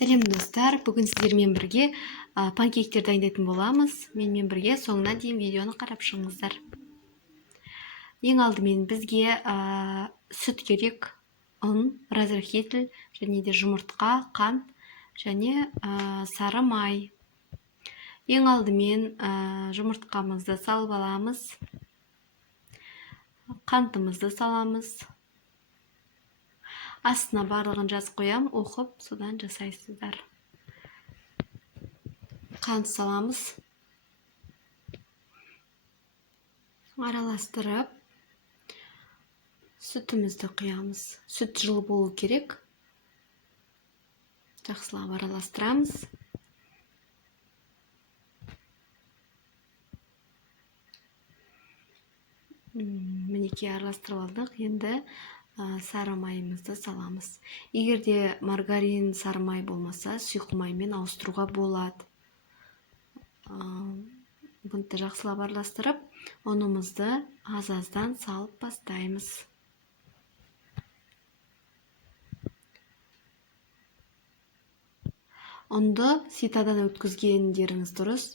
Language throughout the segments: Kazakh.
Сәлем достар, бүгін сіздермен бірге панкейктер дайындайтын боламыз. Менімен бірге соңына дейін видеоны қарап шығыңыздар. Ең алдымен бізге сүт керек, ұн, разрыхитель, және де жұмыртқа, қант және сары май. Ең алдымен жұмыртқамызды салып аламыз, қантымызды саламыз. Астына барлығын жазып қоям, оқып, содан жасайсыздар. Қант саламыз. Араластырып, сүтімізді құямыз. Сүт жылы болу керек. Жақсылап араластырамыз. Мінекей араластырып алдық. Енді сары майымызды саламыз. Егерде маргарин, сары май болмаса, сұйық маймен ауыстыруға болады. Бұны жақсылап араластырып, ұнымызды аз-аздан салып бастаймыз. Ұнды ситадан өткізгендеріңіз дұрыс.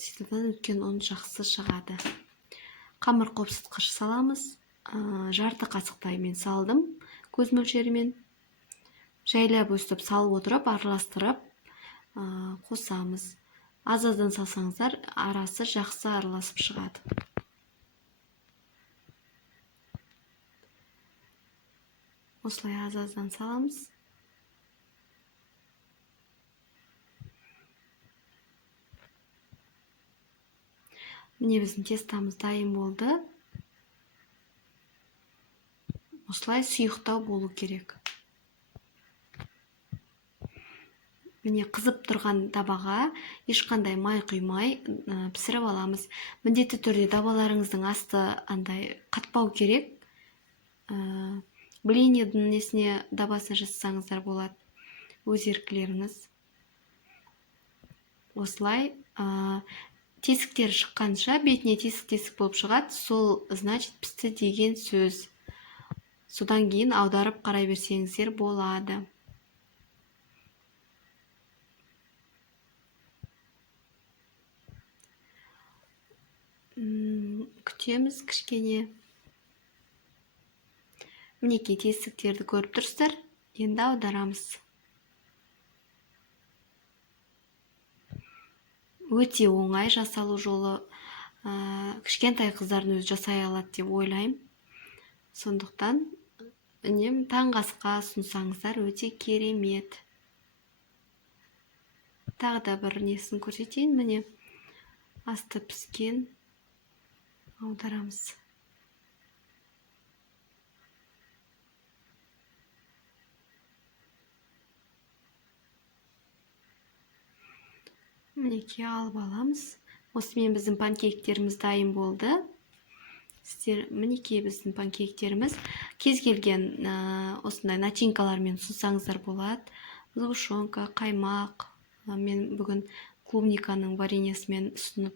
Ситадан өткен ұн жақсы шығады. Қамыр қопсытқыш саламыз. Жарты қасықтай мен салдым көз мөлшерімен. Жайлап өстіп салып отырып, араластырып қосамыз. Аз-аздан салсаңыздар, арасы жақсы араласып шығады. Осылай аз-аздан саламыз. Міне біздің тестамыз дайын болды. Осылай сұйықтау болу керек. Міне қызып тұрған табаға ешқандай май құймай пісіріп аламыз. Міндетті түрде табаларыңыздың асты андай қатпау керек. Блиньяның несіне дабасын жасасаңыздар болады. Өз еркілеріңіз. Осылай тесіктер шыққанша, бетіне тесік-тесік болып шығады, сол значит пісті деген сөз. Содан кейін аударып қарай берсеңіздер болады. Күтеміз кішкене. Мінекей тесіктерді көріп тұрсыздар, енді аударамыз. Өте оңай жасалу жолы. Кішкентай қыздардың өзі жасай алады деп ойлаймын. Сондықтан таңғы асқа ұсынсаңыздар өте керемет. Тағы да бір несін көрсетейін. Міне асты піскен. Аударамыз. Мінекей алып аламыз. Осымен біздің панкейктеріміз дайын болды. Сіздер мінекей біздің панкейктеріміз. Кез келген осындай начинкалармен ұсынсаңыздар болады. Сгущенка, қаймақ. Мен бүгін клубниканың вареньесімен ұсынып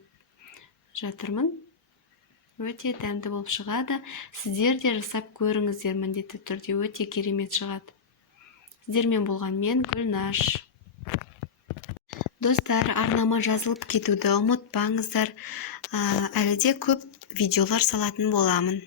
жатырмын. Өте дәмді болып шығады. Сіздер де жасап көріңіздер, міндетті түрде өте керемет шығады. Сіздермен болған мен Гүлнаш. Достар, арнама жазылып кетуді ұмытпаңыздар. Әлі де көп видеолар салатын боламын.